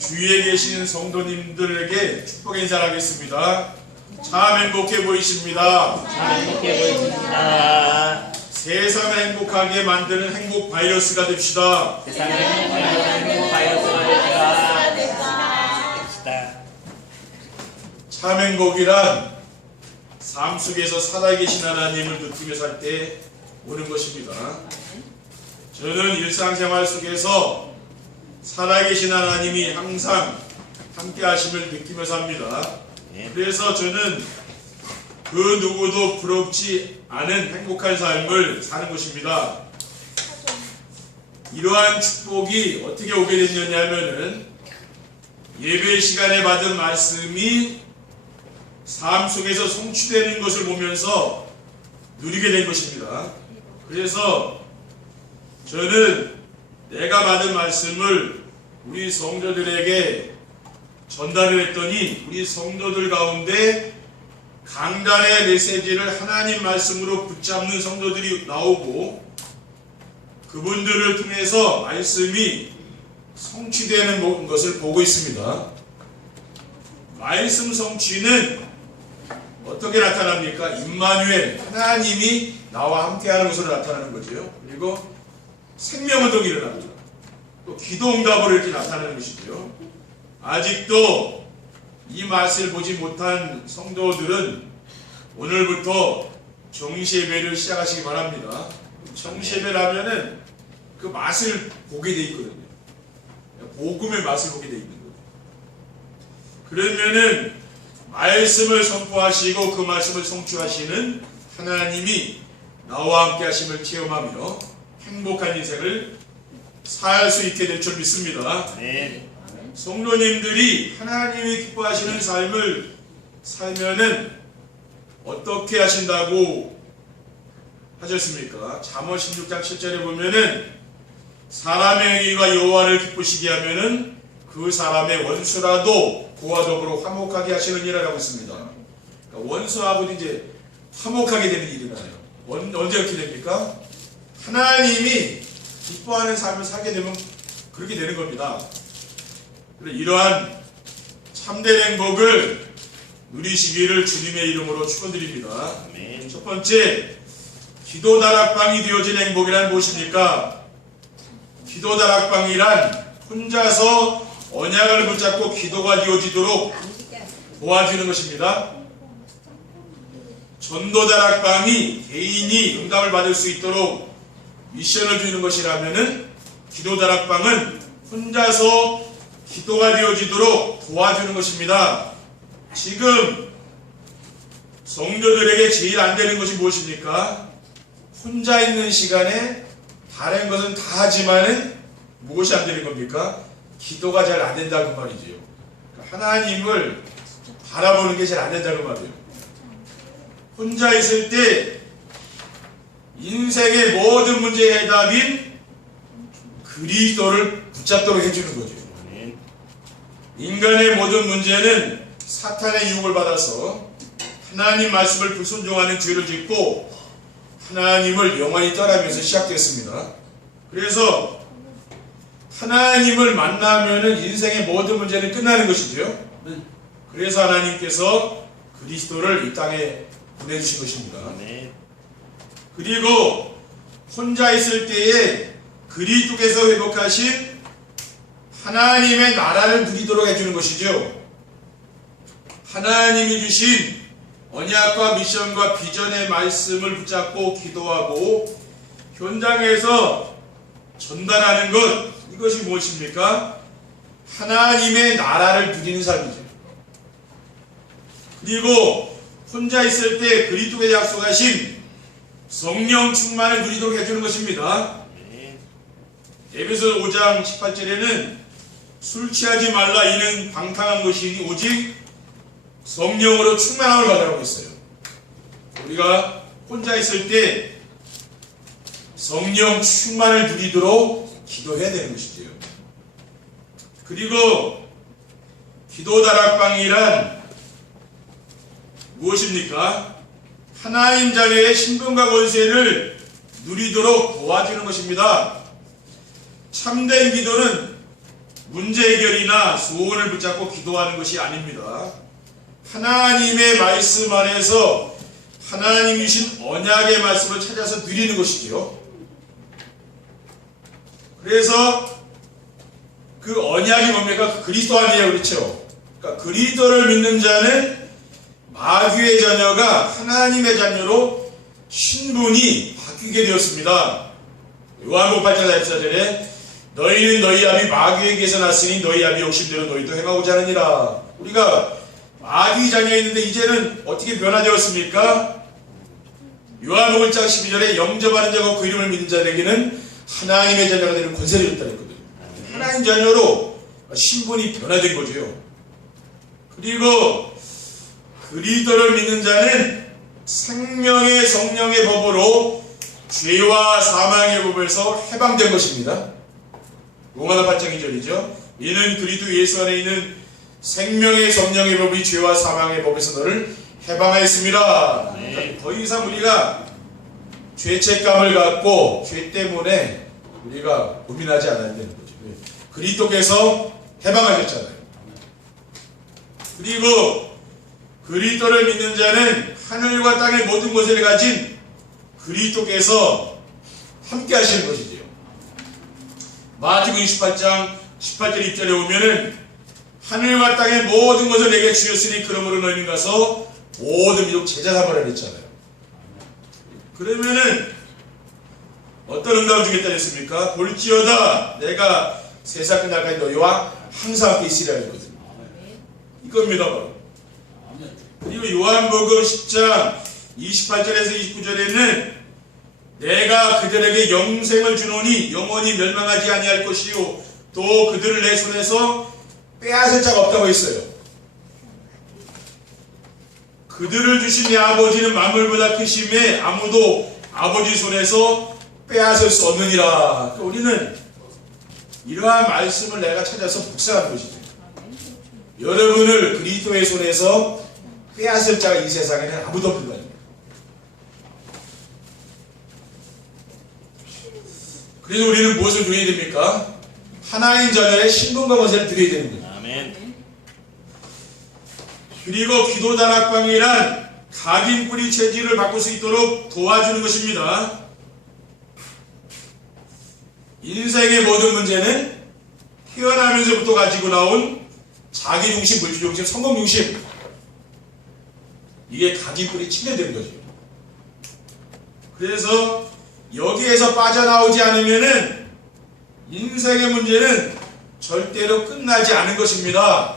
주위에 계시는 성도님들에게 축복 인사를 하겠습니다. 참 행복해 보이십니다. 참 행복해 보이십니다. 세상을 행복하게 만드는 행복 바이러스가 됩시다. 세상을 행복하게 행복 바이러스가 됩시다. 참 행복이란 삶 속에서 살아계신 하나님을 느끼며 살 때 오는 것입니다. 저는 일상생활 속에서 살아계신 하나님이 항상 함께 하심을 느끼며 삽니다. 그래서 저는 그 누구도 부럽지 않은 행복한 삶을 사는 것입니다. 이러한 축복이 어떻게 오게 됐냐면은 예배 시간에 받은 말씀이 삶 속에서 성취되는 것을 보면서 누리게 된 것입니다. 그래서 저는 내가 받은 말씀을 우리 성도들에게 전달을 했더니 우리 성도들 가운데 강단의 메시지를 하나님 말씀으로 붙잡는 성도들이 나오고 그분들을 통해서 말씀이 성취되는 것을 보고 있습니다. 말씀 성취는 어떻게 나타납니까? 임마누엘, 하나님이 나와 함께하는 것으로 나타나는 거죠. 그리고 생명운동이 일어납니다. 또 기도응답으로 이렇게 나타나는 것이죠. 아직도 이 맛을 보지 못한 성도들은 오늘부터 정시예배를 시작하시기 바랍니다. 정시예배라면은 그 맛을 보게 돼 있거든요. 복음의 맛을 보게 돼 있는 거예요. 그러면은 말씀을 선포하시고 그 말씀을 성취하시는 하나님이 나와 함께 하심을 체험하며 행복한 인생을 살 수 있게 될 줄 믿습니다. 네. 성도님들이 하나님이 기뻐하시는 삶을 살면은 어떻게 하신다고 하셨습니까? 잠언 16장 7절에 보면은 사람의 행위가 여호와를 기쁘시게 하면은 그 사람의 원수라도 그와 더불어 화목하게 하시느니라라고 했습니다. 그러니까 원수하고 이제 화목하게 되는 일이 나요. 언제 그렇게 됩니까? 하나님이 기뻐하는 삶을 살게 되면 그렇게 되는 겁니다. 이러한 참된 행복을 누리시기를 주님의 이름으로 축원드립니다. 첫 번째, 기도 다락방이 되어진 행복이란 무엇입니까? 기도 다락방이란 혼자서 언약을 붙잡고 기도가 이루어지도록 도와주는 것입니다. 전도 다락방이 개인이 응답을 받을 수 있도록 미션을 주는 것이라면은 기도 다락방은 혼자서 기도가 되어지도록 도와주는 것입니다. 지금 성도들에게 제일 안 되는 것이 무엇입니까? 혼자 있는 시간에 다른 것은 다 하지만은 무엇이 안 되는 겁니까? 기도가 잘 안 된다는 말이죠. 하나님을 바라보는 게 잘 안 된다는 말이에요. 혼자 있을 때 인생의 모든 문제의 해답인 그리스도를 붙잡도록 해주는 거죠. 인간의 모든 문제는 사탄의 유혹을 받아서 하나님 말씀을 불순종하는 죄를 짓고 하나님을 영원히 떠나면서 시작됐습니다. 그래서 하나님을 만나면은 인생의 모든 문제는 끝나는 것이죠. 그래서 하나님께서 그리스도를 이 땅에 보내주신 것입니다. 그리고 혼자 있을 때에 그리스도께서 회복하신 하나님의 나라를 누리도록 해주는 것이죠. 하나님이 주신 언약과 미션과 비전의 말씀을 붙잡고 기도하고 현장에서 전달하는 것, 이것이 무엇입니까? 하나님의 나라를 누리는 삶이죠. 그리고 혼자 있을 때 그리스도의 약속하신 성령 충만을 누리도록 해주는 것입니다. 에베소 5장 18절에는 술 취하지 말라 이는 방탕한 것이니 오직 성령으로 충만함을 받으라고 했어요. 우리가 혼자 있을 때 성령 충만을 누리도록 기도해야 되는 것이죠. 그리고 기도 다락방이란 무엇입니까? 하나님 자녀의 신분과 권세를 누리도록 도와주는 것입니다. 참된 기도는 문제 해결이나 소원을 붙잡고 기도하는 것이 아닙니다. 하나님의 말씀 안에서 하나님이 주신 언약의 말씀을 찾아서 누리는 것이지요. 그래서 그 언약이 뭡니까? 그 그리스도 아니에요, 그렇죠? 그러니까 그리스도를 믿는 자는 마귀의 자녀가 하나님의 자녀로 신분이 바뀌게 되었습니다. 요한복음 8장 14절에 너희는 너희 아비 마귀에게서 났으니 너희 아비 욕심대로 너희도 행하고자 하느니라. 우리가 마귀 자녀였는데 이제는 어떻게 변화되었습니까? 요한복음 1장 12절에 영접하는 자가 그 이름을 믿는 자에게는 하나님의 자녀가 되는 권세를 줬다 했거든요. 하나님 자녀로 신분이 변화된 거죠. 그리고 그리스도를 믿는 자는 생명의 성령의 법으로 죄와 사망의 법에서 해방된 것입니다. 로마서 8장 2절이죠. 이는 그리스도 예수 안에 있는 생명의 성령의 법이 죄와 사망의 법에서 너를 해방하였습니다. 그러니까 더 이상 우리가 죄책감을 갖고 죄 때문에 우리가 고민하지 않아야 되는 거죠. 그리스도께서 해방하셨잖아요. 그리고 그리스도를 믿는 자는 하늘과 땅의 모든 것을 가진 그리스도께서 함께 하시는 것이지요. 마태복음 28장 18절 2절에 오면은 하늘과 땅의 모든 것을 내게 주셨으니 그러므로 너희는 가서 모든 민족 제자 삼으라 그랬잖아요. 그러면은 어떤 응답을 주겠다 했습니까? 볼지어다 내가 세상 끝날까지 너희와 항상 함께 있으리라 했거든요. 이겁니다 바로. 그리고 요한복음 10장 28절에서 29절에는 내가 그들에게 영생을 주노니 영원히 멸망하지 아니할 것이요 또 그들을 내 손에서 빼앗을 자가 없다고 했어요. 그들을 주신 내 아버지는 만물보다 크심에 아무도 아버지 손에서 빼앗을 수 없느니라. 그러니까 우리는 이러한 말씀을 내가 찾아서 묵상한 것이죠. 여러분을 그리스도의 손에서 빼앗을 자가 이 세상에는 아무도 없는 거 아닙니까? 그래서 우리는 무엇을 누려야 됩니까? 하나님 자녀의 신분과 권세를 누려야 되는 거예요. 아멘. 그리고 기도 다락방이란 각인뿌리 체질을 바꿀 수 있도록 도와주는 것입니다. 인생의 모든 문제는 태어나면서부터 가지고 나온 자기중심, 물질중심, 성공중심, 이게 각인뿌리 침해되는 거죠. 그래서 여기에서 빠져나오지 않으면은 인생의 문제는 절대로 끝나지 않은 것입니다.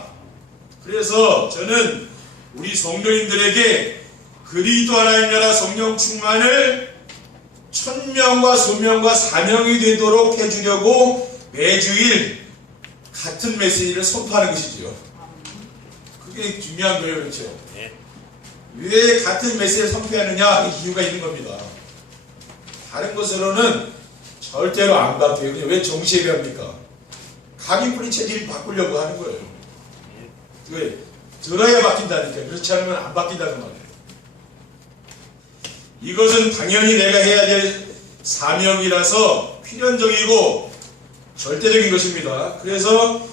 그래서 저는 우리 성도님들에게 그리스도 하나님 나라 성령 충만을 천명과 소명과 사명이 되도록 해주려고 매주일 같은 메시지를 선포하는 것이지요. 그게 중요한 거예요. 그렇죠? 네. 왜 같은 메시지를 선포하느냐? 이유가 있는 겁니다. 다른 것으로는 절대로 안 바뀌어요. 왜 정시예배합니까? 각인뿌리 체질을 바꾸려고 하는 거예요. 왜? 들어야 바뀐다니까요. 그렇지 않으면 안 바뀐다는 말이에요. 이것은 당연히 내가 해야 될 사명이라서 필연적이고 절대적인 것입니다. 그래서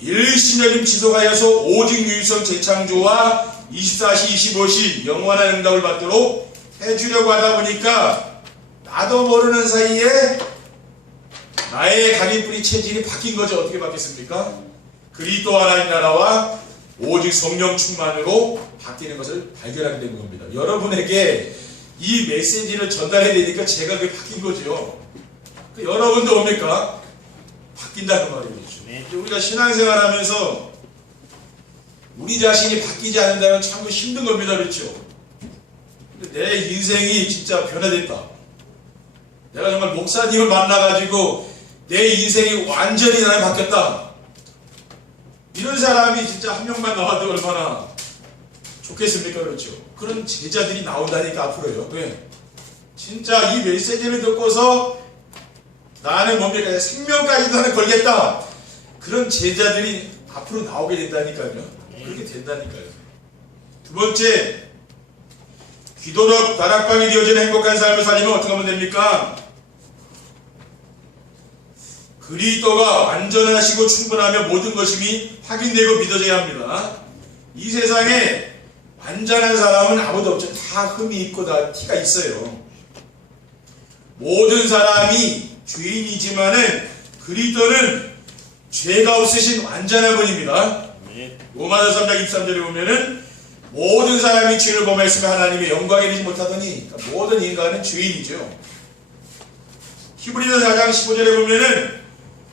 일신여림 지속하여서 오직 유일성 재창조와 24시 25시 영원한 응답을 받도록 해주려고 하다 보니까 나도 모르는 사이에 나의 각인뿌리 체질이 바뀐 거죠. 어떻게 바뀌었습니까? 그리스도 하나님 나라와 오직 성령 충만으로 바뀌는 것을 발견하게 된 겁니다. 여러분에게 이 메시지를 전달해야 되니까 제가 그게 바뀐 거죠. 여러분도 뭡니까? 바뀐다는 말이죠. 네. 우리가 신앙생활 하면서 우리 자신이 바뀌지 않는다면 참 힘든 겁니다. 그렇죠? 내 인생이 진짜 변화됐다. 내가 정말 목사님을 만나가지고 내 인생이 완전히 나를 바뀌었다. 이런 사람이 진짜 한 명만 나와도 얼마나 좋겠습니까? 그렇죠? 그런 제자들이 나온다니까 앞으로요. 왜? 진짜 이 메시지를 듣고서 나는 뭡니까? 생명까지도 나는 걸겠다. 그런 제자들이 앞으로 나오게 된다니까요. 그렇게 된다니까요. 두 번째, 기도로 다락방이 되어지는 행복한 삶을 살리면 어떻게 하면 됩니까? 그리스도가 완전하시고 충분하며 모든 것임이 확인되고 믿어져야 합니다. 이 세상에 완전한 사람은 아무도 없죠. 다 흠이 있고 다 티가 있어요. 모든 사람이 죄인이지만은 그리스도는 죄가 없으신 완전한 분입니다. 로마서 3장 23절에 보면은 모든 사람이 죄를 범했으며 하나님의 영광에 이르지 못하더니, 그러니까 모든 인간은 죄인이죠. 히브리서 4장 15절에 보면은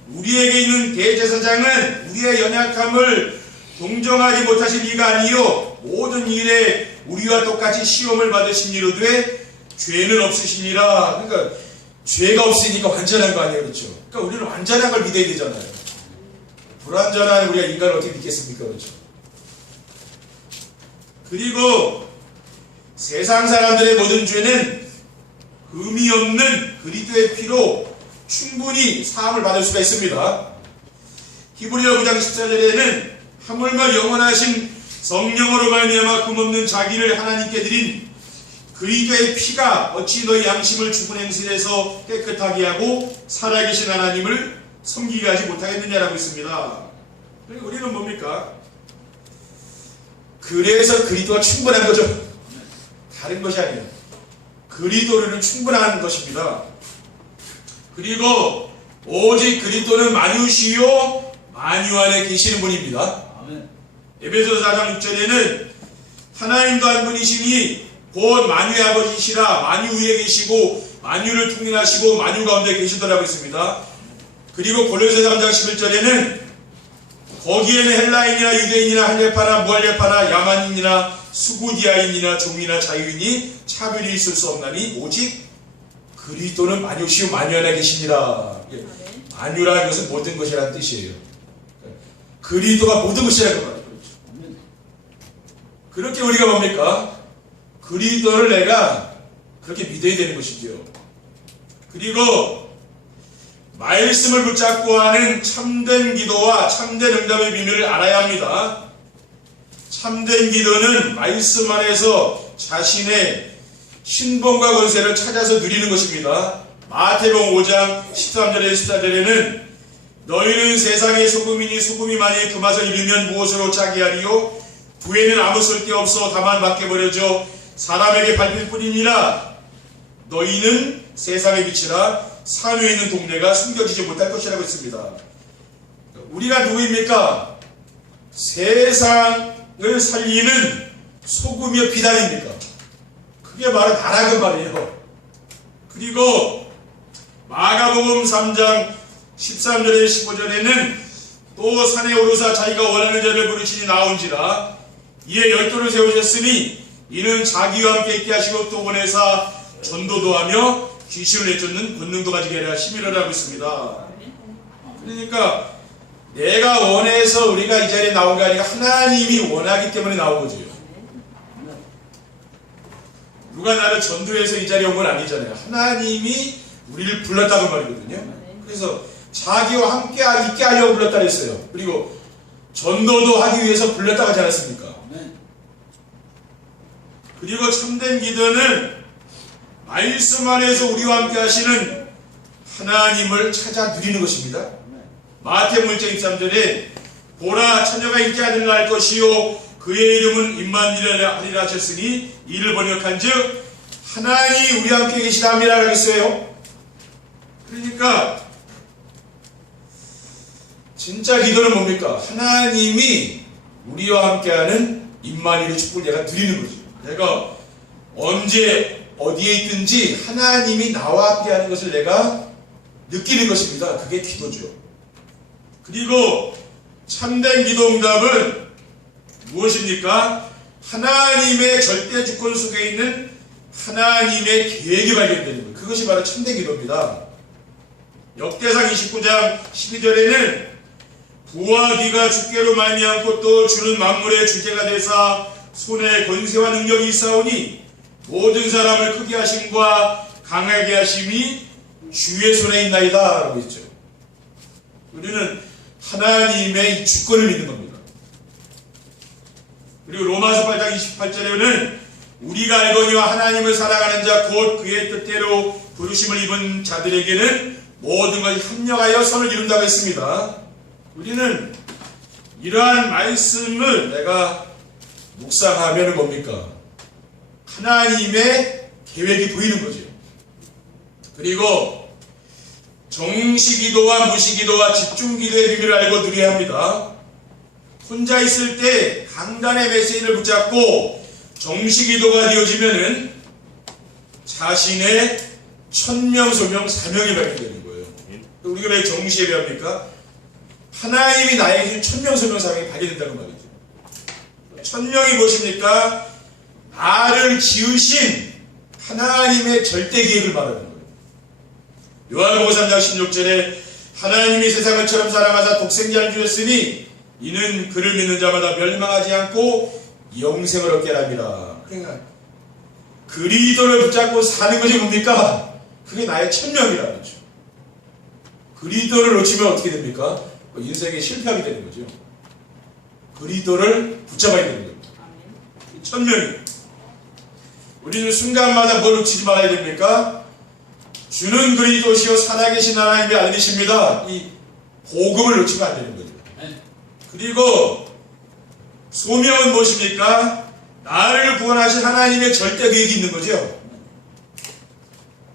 우리에게 있는 대제사장은 우리의 연약함을 동정하지 못하실 이가 아니요 모든 일에 우리와 똑같이 시험을 받으신 이로되 죄는 없으시니라. 그러니까 죄가 없으니까 완전한 거 아니에요, 그렇죠? 그러니까 우리는 완전한 걸 믿어야 되잖아요. 불완전한 우리가 인간을 어떻게 믿겠습니까, 그렇죠? 그리고 세상 사람들의 모든 죄는 흠이 없는 그리스도의 피로 충분히 사함을 받을 수가 있습니다. 히브리서 9장 14절에는 하물며 영원하신 성령으로 말미암아 금없는 자기를 하나님께 드린 그리스도의 피가 어찌 너희 양심을 죽은 행실에서 깨끗하게 하고 살아계신 하나님을 섬기게 하지 못하겠느냐라고 있습니다. 그러니까 우리는 뭡니까? 그래서 그리스도가 충분한 거죠. 다른 것이 아니에요. 그리스도로는 충분한 것입니다. 그리고 오직 그리스도는 만유시요 만유 안에 계시는 분입니다. 에베소서 4장 6절에는 하나님도 한 분이시니 곧 만유의 아버지시라 만유 위에 계시고 만유를 통일하시고 만유 가운데 계시더라고 있습니다. 그리고 골로새 3장 11절에는 거기에는 헬라인이나 유대인이나 할례파나 무할례파나 야만인이나 수구디아인이나 종이나 자유인이 차별이 있을 수 없나니 오직 그리스도는 만유시요 만유 안에 계시니라. 만유라는 것은 모든 것이라는 뜻이에요. 그리스도가 모든 것이라는 말이에요. 그렇게 우리가 뭡니까? 그리스도를 내가 그렇게 믿어야 되는 것이죠. 그리고 말씀을 붙잡고 하는 참된 기도와 참된 응답의 비밀을 알아야 합니다. 참된 기도는 말씀 안에서 자신의 신봉과 권세를 찾아서 누리는 것입니다. 마태복음 5장 13절에 14절에는 너희는 세상의 소금이니 소금이 만일 그 맛을 잃으면 무엇으로 차게 하리요? 부에는 아무 쓸데없어 다만 밖에 버려져 사람에게 밟힐 뿐이니라. 너희는 세상의 빛이라 산 위에 있는 동네가 숨겨지지 못할 것이라고 했습니다. 우리가 누구입니까? 세상을 살리는 소금이요 빛 아닙니까? 그게 바로 나라는 말이에요. 그리고 마가복음 3장 13절에 15절에는 또 산에 오르사 자기가 원하는 자를 부르시니 나온지라. 이에 열도를 세우셨으니 이는 자기와 함께 있게 하시고 또 보내사 전도도 하며 귀신을 내쫓는 권능도 가지게 하라 심의를 하고 있습니다. 그러니까 내가 원해서 우리가 이 자리에 나온 게 아니라 하나님이 원하기 때문에 나온 거죠. 누가 나를 전도해서 이 자리에 온 건 아니잖아요. 하나님이 우리를 불렀다고 말이거든요. 그래서 자기와 함께 있게 하려고 불렀다 그랬어요. 그리고 전도도 하기 위해서 불렀다고 하지 않았습니까? 그리고 참된 기도는 말씀 안에서 우리와 함께 하시는 하나님을 찾아 누리는 것입니다. 마태복음 1장 23절에 보라 처녀가 인기 아들을 낳을 것이요 그의 이름은 임마누엘이라 하리라 하셨으니 이를 번역한즉 하나님이 우리와 함께 계시다 함이라 하겠어요. 그러니까 진짜 기도는 뭡니까? 하나님이 우리와 함께하는 임마누엘의 축복을 내가 누리는 거죠. 내가 언제 어디에 있든지 하나님이 나와 함께하는 것을 내가 느끼는 것입니다. 그게 기도죠. 그리고 참된 기도 응답은 무엇입니까? 하나님의 절대 주권 속에 있는 하나님의 계획이 발견되는 거예요. 그것이 바로 참된 기도입니다. 역대상 29장 12절에는 부와 귀가 주께로 말미암고 또 주는 만물의 주제가 되사 손에 권세와 능력이 있사오니 모든 사람을 크게 하심과 강하게 하심이 주의 손에 있나이다 라고 했죠. 우리는 하나님의 주권을 믿는 겁니다. 그리고 로마서 8장 28절에는 우리가 알거니와 하나님을 사랑하는 자 곧 그의 뜻대로 부르심을 입은 자들에게는 모든 것이 협력하여 선을 이룬다고 했습니다. 우리는 이러한 말씀을 내가 묵상하면 뭡니까? 하나님의 계획이 보이는 거죠. 그리고 정시기도와 무시기도와 집중기도의 비밀을 알고 누려야 합니다. 혼자 있을 때 강단의 메시지를 붙잡고 정시기도가 되어지면은 자신의 천명, 소명, 사명이 발견되는 거예요. 우리가 왜 정시예배합니까? 하나님이 나에게 주신 천명, 소명, 사명이 발견된다는 말이죠. 천명이 무엇입니까? 나를 지으신 하나님의 절대 계획을 말하는 거예요. 요한복음 3장 16절에 하나님이 세상을 처럼 사랑하사 독생자를 주셨으니 이는 그를 믿는 자마다 멸망하지 않고 영생을 얻게 합니다. 그러니까 그리스도를 붙잡고 사는 것이 뭡니까? 그게 나의 천명이라는 거죠. 그리스도를 놓치면 어떻게 됩니까? 인생에 실패하게 되는 거죠. 그리스도를 붙잡아야 되는 겁니다. 천명이. 우리는 순간마다 뭘 놓치지 말아야 됩니까? 주는 그리스도시요 살아계신 하나님의 아들이십니다. 이 복음을 놓치면 안 되는 거죠. 그리고 소명은 무엇입니까? 나를 구원하신 하나님의 절대 계획이 있는 거죠.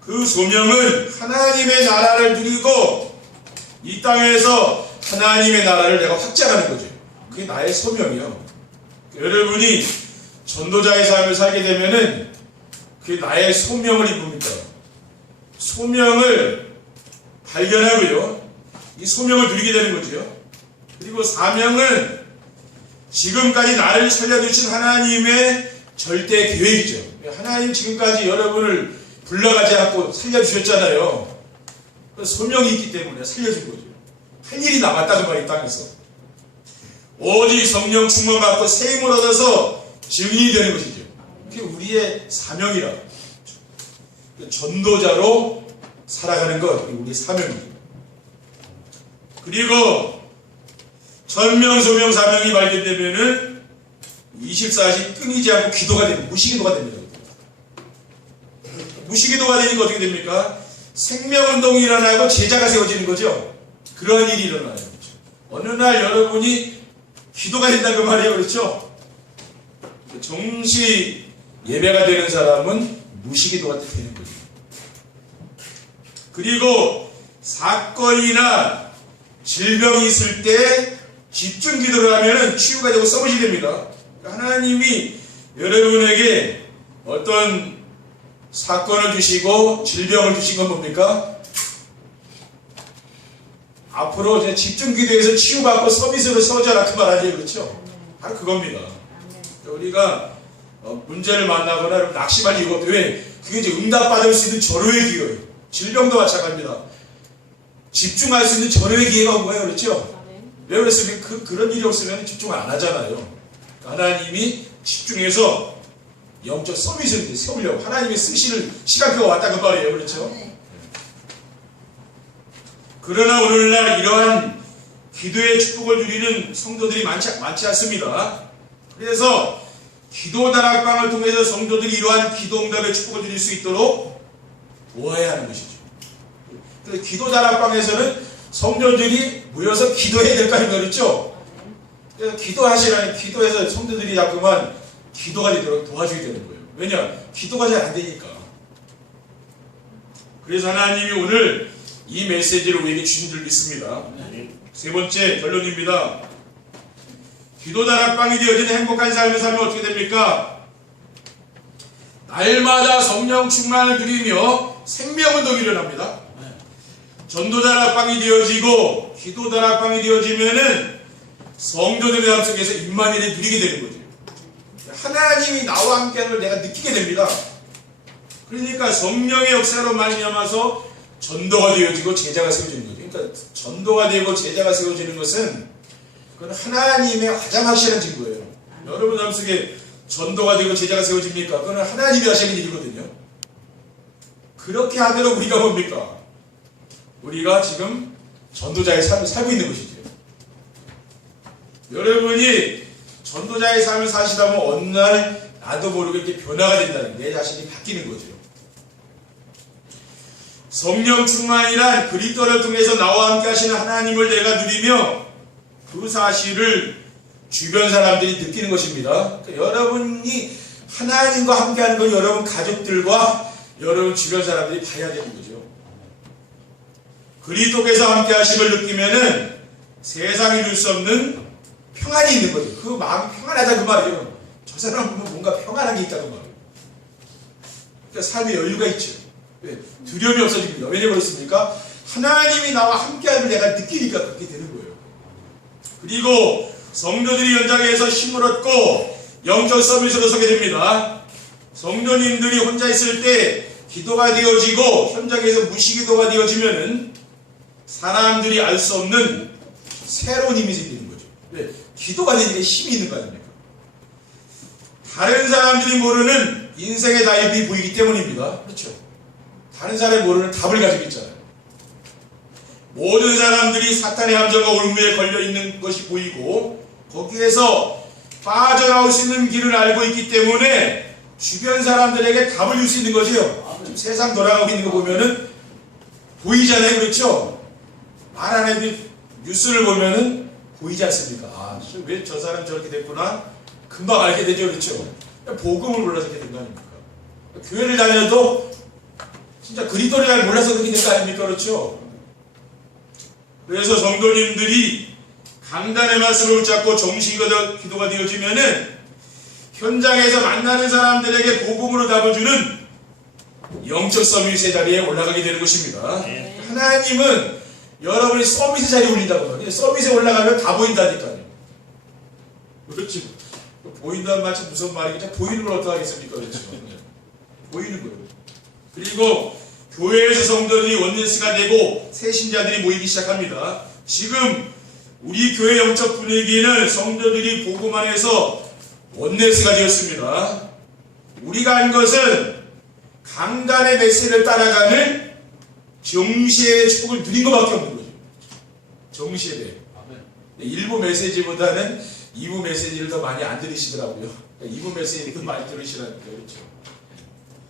그 소명은 하나님의 나라를 누리고 이 땅에서 하나님의 나라를 내가 확장하는 거죠. 그게 나의 소명이요. 여러분이 전도자의 삶을 살게 되면은 그게 나의 소명을 입습니다. 소명을 발견하고요. 이 소명을 누리게 되는 거죠. 그리고 사명은 지금까지 나를 살려주신 하나님의 절대 계획이죠. 하나님 지금까지 여러분을 불러가지 않고 살려주셨잖아요. 소명이 있기 때문에 살려준 거죠. 할 일이 남았다는 말이 땅에서. 오직 성령 충만받고 세임을 얻어서 증인이 되는 것이죠. 그게 우리의 사명이라. 전도자로 살아가는 것, 우리의 사명입니다. 그리고 천명, 소명, 사명이 발견되면은 24시 끊이지 않고 기도가 됩니다. 무시기도가 됩니다. 무시기도가 되니까 어떻게 됩니까? 생명운동이 일어나고 제자가 세워지는 거죠. 그런 일이 일어나요. 그렇죠? 어느 날 여러분이 기도가 된다 그 말이에요. 그렇죠? 정시 예배가 되는 사람은 무시기도가 되는 거죠. 그리고 사건이나 질병이 있을 때 집중 기도를 하면 치유가 되고 써머시 됩니다. 하나님이 여러분에게 어떤 사건을 주시고 질병을 주신 건 뭡니까? 앞으로 이제 집중 기도에서 치유받고 서비스로 써져라 그 말 아니에요. 그렇죠? 바로 그겁니다. 우리가 문제를 만나거나 낙심할 이유가 없어요. 왜? 그게 이제 응답받을 수 있는 절호의 기회예요. 질병도 마찬가지입니다. 집중할 수 있는 절호의 기회가 온 거예요. 그렇죠? 왜 그랬습니까? 그런 일이 없으면 집중을 안 하잖아요. 하나님이 집중해서 영적 서비스를 세우려고 하나님이 쓰시는 시간표가 왔다 그 말이에요. 그렇죠? 그러나 오늘날 이러한 기도의 축복을 누리는 성도들이 많지 않습니다. 그래서 기도 다락방을 통해서 성도들이 이러한 기도 응답의 축복을 누릴 수 있도록 도와야 하는 것이죠. 그래서 기도 다락방에서는 성도들이 모여서 기도해야 될 거 아닙니까? 그렇죠? 그래서 기도하시라니 기도해서 성도들이 자꾸만 기도가 되도록 도와줘야 되는 거예요. 왜냐? 기도가 잘 안 되니까. 그래서 하나님이 오늘 이 메시지를 우리에게 주신 줄 믿습니다. 세 번째 결론입니다. 기도 다락방이 되어지는 행복한 삶을 살면 어떻게 됩니까? 날마다 성령 충만을 누리며 생명운동이 일어납니다. 전도 다락방이 되어지고 기도 다락방이 되어지면은 성도들의 삶 속에서 임마누엘을 누리게 되는 거죠. 하나님이 나와 함께하는 걸 내가 느끼게 됩니다. 그러니까 성령의 역사로 말미암아서 전도가 되어지고 제자가 세워지는 거죠. 그러니까 전도가 되고 제자가 세워지는 것은 그건 하나님의 가장 확실한 증거예요. 여러분 삶 속에 전도가 되고 제자가 세워집니까? 그건 하나님이 하시는 일이거든요. 그렇게 하도록 우리가 뭡니까? 우리가 지금 전도자의 삶을 살고 있는 것이죠. 여러분이 전도자의 삶을 사시다 보면 어느 날 나도 모르게 이렇게 변화가 된다는 내 자신이 바뀌는 거죠. 성령 충만이란 그리스도를 통해서 나와 함께 하시는 하나님을 내가 누리며 그 사실을 주변 사람들이 느끼는 것입니다. 그러니까 여러분이 하나님과 함께하는 건 여러분 가족들과 여러분 주변 사람들이 봐야 되는 거죠. 그리스도께서 함께 하심을 느끼면은 세상이 줄 수 없는 평안이 있는 거죠. 그 마음이 평안하다 그 말이에요. 저 사람 보면 뭔가 평안한 게 있다는 말이에요. 그러니까 삶에 여유가 있죠. 왜? 두려움이 없어집니다. 왜 그렇습니까? 하나님이 나와 함께함을 내가 느끼니까 그렇게 되는 거예요. 그리고 성도들이 현장에서 힘을 얻고 영적 서밋으로 서게 됩니다. 성도님들이 혼자 있을 때 기도가 되어지고 현장에서 무시기도가 되어지면은 사람들이 알 수 없는 새로운 힘이 생기는 거죠. 왜? 기도가 되니까 힘이 있는 거 아닙니까? 다른 사람들이 모르는 인생의 답이 보이기 때문입니다. 그렇죠? 다른 사람이 모르는 답을 가지고 있잖아요. 모든 사람들이 사탄의 함정과 올무에 걸려있는 것이 보이고 거기에서 빠져나올 수 있는 길을 알고 있기 때문에 주변 사람들에게 답을 줄 수 있는 거죠. 지금 세상 돌아가고 있는 거 보면은 보이잖아요. 그렇죠? 말 안 해도 뉴스를 보면은 보이지 않습니까? 아, 왜 저 사람 저렇게 됐구나? 금방 알게 되죠. 그렇죠? 복음을 몰라서 그렇게 된 거 아닙니까? 교회를 다녀도 진짜 그리스도를 잘 몰라서 그렇게 된 거 아닙니까? 그렇죠? 그래서 성도님들이 강단의 말씀을 붙잡고 정식 기도가 되어지면은 현장에서 만나는 사람들에게 복음으로 답을 주는 영적 서밋의 자리에 올라가게 되는 것입니다. 네. 하나님은 여러분이 서밋의 자리에 올린다고 해요. 서밋에 올라가면 다 보인다니까요. 그렇지. 보인다는 말 참 무서운 말이겠죠. 보이는 걸 어떻게 하겠습니까? 그렇죠. 보이는 거예요. 그리고 교회에서 성도들이 원네스가 되고 새 신자들이 모이기 시작합니다. 지금 우리 교회 영적 분위기는 성도들이 복음 안에서 원네스가 되었습니다. 우리가 한 것은 강단의 메시지를 따라가는 정시의 축복을 누린 것밖에 없는 거죠. 정시에 대해. 일부 메시지보다는 2부 메시지를 더 많이 안 들으시더라고요. 2부 메시지를 더 많이 들으시라니까. 그렇죠.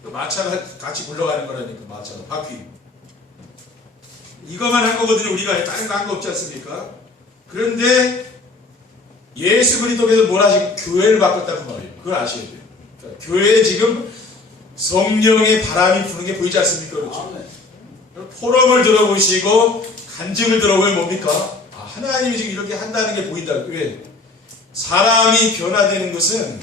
마차가 같이 굴러가는 거라니까. 마차가 바퀴. 이것만 한 거거든요. 우리가 다른 거 한 거 없지 않습니까? 그런데 예수 그리스도께서 뭘 하시고 교회를 바꿨다는 말이에요. 그걸 아셔야 돼요. 그러니까 교회에 지금 성령의 바람이 부는 게 보이지 않습니까? 그렇죠? 포럼을 들어보시고 간증을 들어보면 뭡니까? 아, 하나님이 지금 이렇게 한다는 게 보인다. 왜? 사람이 변화되는 것은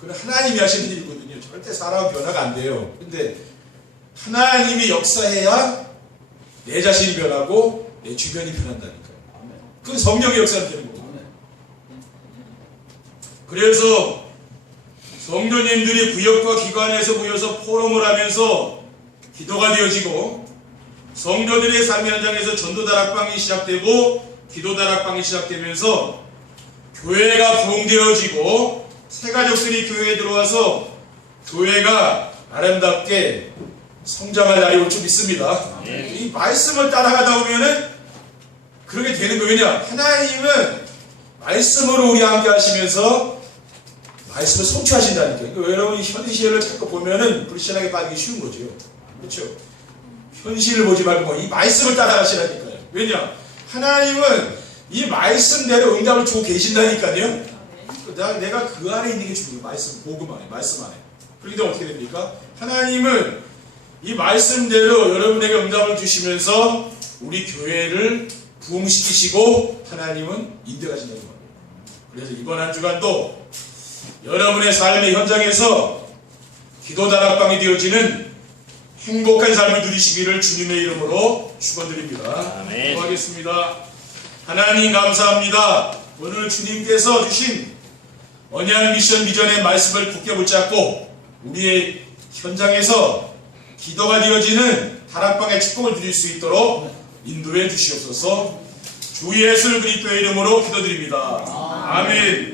그건 하나님이 하시는 일이거든요. 절대 사람은 변화가 안 돼요. 근데 하나님이 역사해야 내 자신이 변하고 내 주변이 변한다니까요. 그건 성령의 역사가 되는 거죠. 그래서 성도님들이 구역과 기관에서 모여서 포럼을 하면서 기도가 되어지고 성도들의 삶 현장에서 전도 다락방이 시작되고 기도 다락방이 시작되면서 교회가 부흥되어지고 새 가족들이 교회에 들어와서 교회가 아름답게 성장할 날이 올 줄 믿습니다. 이 말씀을 따라가다 보면은 그렇게 되는 거예요. 왜냐? 하나님은 말씀으로 우리와 함께 하시면서 말씀을 성취하신다니까요. 그러니까 여러분이 현실을 자꾸 보면은 불신하게 빠지기 쉬운 거죠. 그렇죠? 현실을 보지 말고 이 말씀을 따라가시라니까요. 왜냐? 하나님은 이 말씀대로 응답을 주고 계신다니까요. 내가 그 안에 있는 게 중요해요. 말씀, 복음 안에, 말씀 안에. 그렇게 되면 어떻게 됩니까? 하나님은 이 말씀대로 여러분에게 응답을 주시면서 우리 교회를 부흥시키시고 하나님은 인도하신다는 거예요. 그래서 이번 한 주간도 여러분의 삶의 현장에서 기도 다락방이 되어지는 행복한 삶을 누리시기를 주님의 이름으로 축원드립니다. 아멘. 기도하겠습니다. 하나님 감사합니다. 오늘 주님께서 주신 언약 미션 비전의 말씀을 굳게 붙잡고 우리의 현장에서 기도가 되어지는 다락방의 축복을 누릴 수 있도록 인도해 주시옵소서. 주 예수 그리스도의 이름으로 기도드립니다. 아멘.